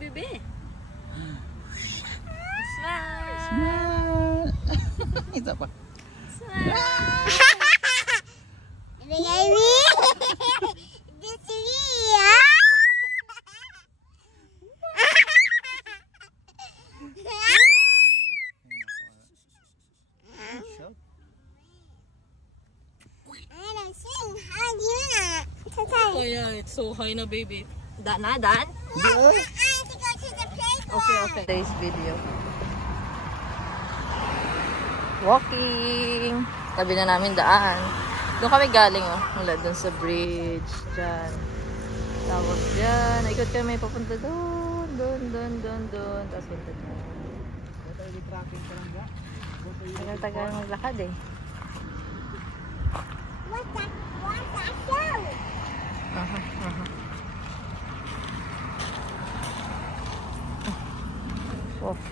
Baby. Smile. Smile. Isa pa. Smile. Baby. This is Oh yeah, it's so high na, baby. Dan na, Dan? Okay. Today's video. Walking. Tabi na namin daan. Doon kami galing, oh. Mula doon sa bridge. Diyan. Tapos dyan. Ikot kami papunta doon. Doon. Tapos punta dyan. Tagal-tagal maglakad eh.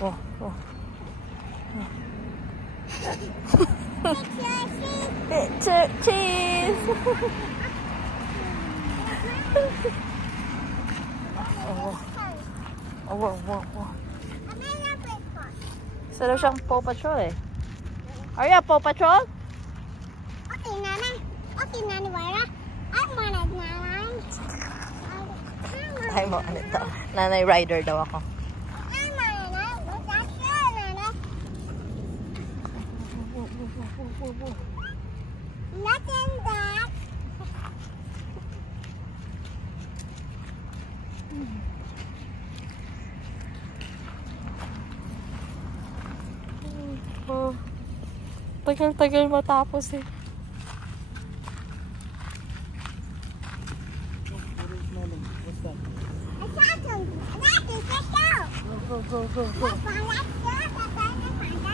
Wow. Cheese! Wow. Sarap siyang Paw Patrol eh. Are you a Paw Patrol? Okay, Nana. Wala. I'm Nanay. Ay mo, ano ito? Nanay rider daw ako. I'm Nanay. What's that show, Nana? Nothing that. Oh, tagal-tagal matapos eh. Go.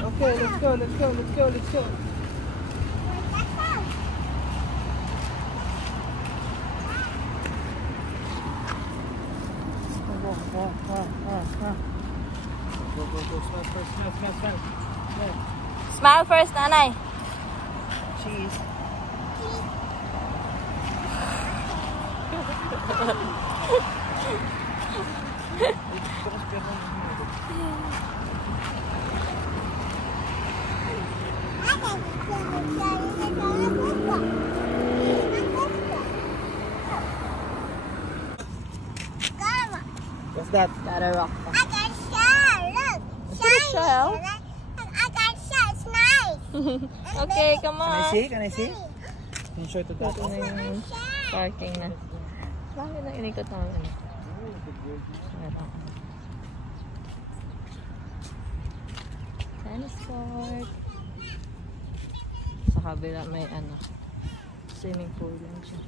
Okay, let's go. Go. Smile. Smile first, Nanay. Cheese. What's that? Got a rock. I got shell. Look. Shell? I got shell. It's nice. Okay, come on. Can I see? Can you show it to that? Ito na yung parking na. Bakit na inikot namin? Tennis court. Sa kabila may swimming pool lang siya.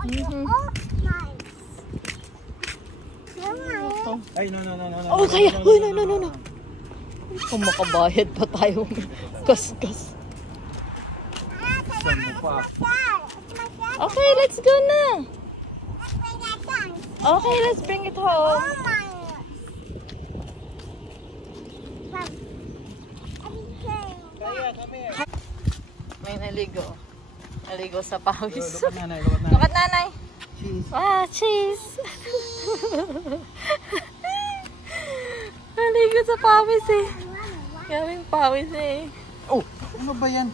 Ay, no. Oh, kaya! Uy, no. Kung makabayad pa tayo. Kas. Okay, let's go na. Okay, let's bring it home. May naligo. Naligo sa pawis. Look at Nanay. Look at Nanay. Cheese. Ah, cheese. Naligo sa pawis eh. Kaming pawis eh. Oh, ano ba yan?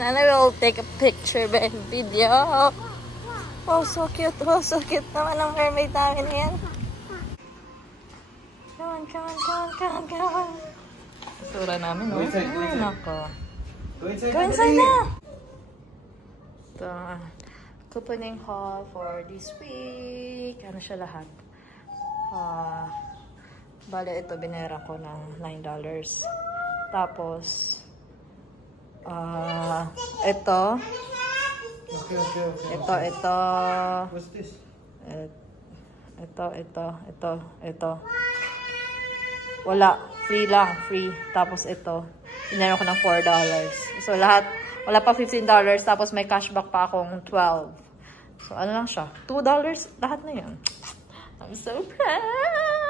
Nanay will take a picture and video. Oh, so cute. Naman ang mermaid namin na yan. Come on. Sura namin, no? Go inside. Nako. Go inside. Go inside na! Ito, couponing haul for this week. Ano siya lahat? Bale, ito, binera ko ng $9. Tapos, ito. Okay. Ito. What's this? Ito. Wala. Free lang. Free. Tapos ito. Binera ko ng $4. So, lahat, wala pa $15. Tapos may cashback pa akong $12. So, ano lang siya? $2 lahat na yan. I'm so proud!